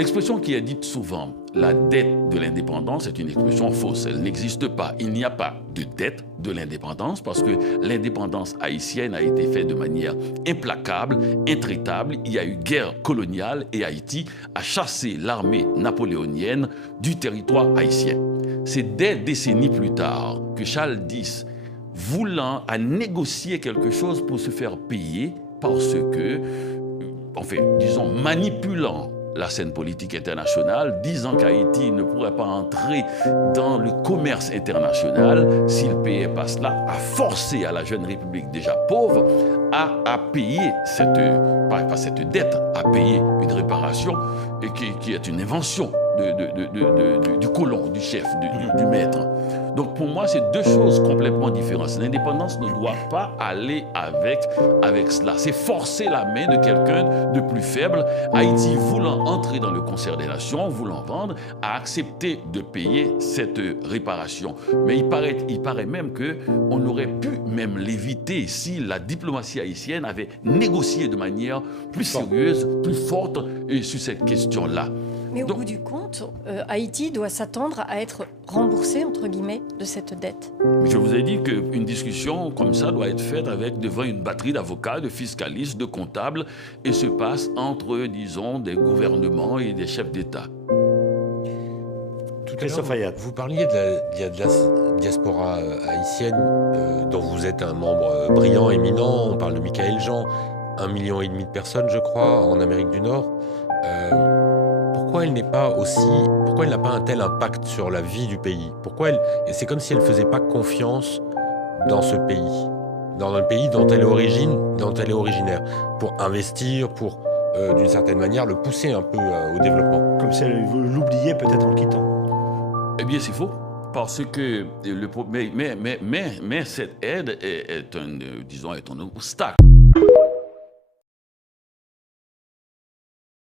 L'expression qui est dite souvent, la dette de l'indépendance, est une expression fausse. Elle n'existe pas. Il n'y a pas de dette de l'indépendance parce que l'indépendance haïtienne a été faite de manière implacable, intraitable. Il y a eu guerre coloniale et Haïti a chassé l'armée napoléonienne du territoire haïtien. C'est des décennies plus tard que Charles X, voulant à négocier quelque chose pour se faire payer parce que, disons, manipulant la scène politique internationale, disant qu'Haïti ne pourrait pas entrer dans le commerce international s'il ne payait pas cela, a forcé à la jeune République déjà pauvre à payer pas cette dette, à payer une réparation et qui est une invention du colon, du chef, du maître. Donc pour moi, c'est deux choses complètement différentes. L'indépendance ne doit pas aller avec cela. C'est forcer la main de quelqu'un de plus faible. Haïti, voulant entrer dans le concert des nations, voulant vendre, a accepté de payer cette réparation. Mais il paraît même qu'on aurait pu même l'éviter si la diplomatie haïtienne avait négocié de manière plus sérieuse, plus forte sur cette question-là. Mais au bout du compte, Haïti doit s'attendre à être remboursé, entre guillemets, de cette dette. Je vous ai dit qu'une discussion comme ça doit être faite devant une batterie d'avocats, de fiscalistes, de comptables, et se passe entre, disons, des gouvernements et des chefs d'État. Tout à l'heure, vous parliez de la diaspora haïtienne, dont vous êtes un membre brillant, éminent. On parle de Michaël Jean, 1,5 million de personnes, je crois, en Amérique du Nord. Pourquoi elle n'a pas un tel impact sur la vie du pays? C'est comme si elle ne faisait pas confiance dans ce pays, dans un pays dont elle est originaire, pour investir, pour, d'une certaine manière, le pousser un peu au développement. Comme si elle l'oubliait peut-être en le quittant. Eh bien, c'est faux. Parce que mais cette aide est un obstacle.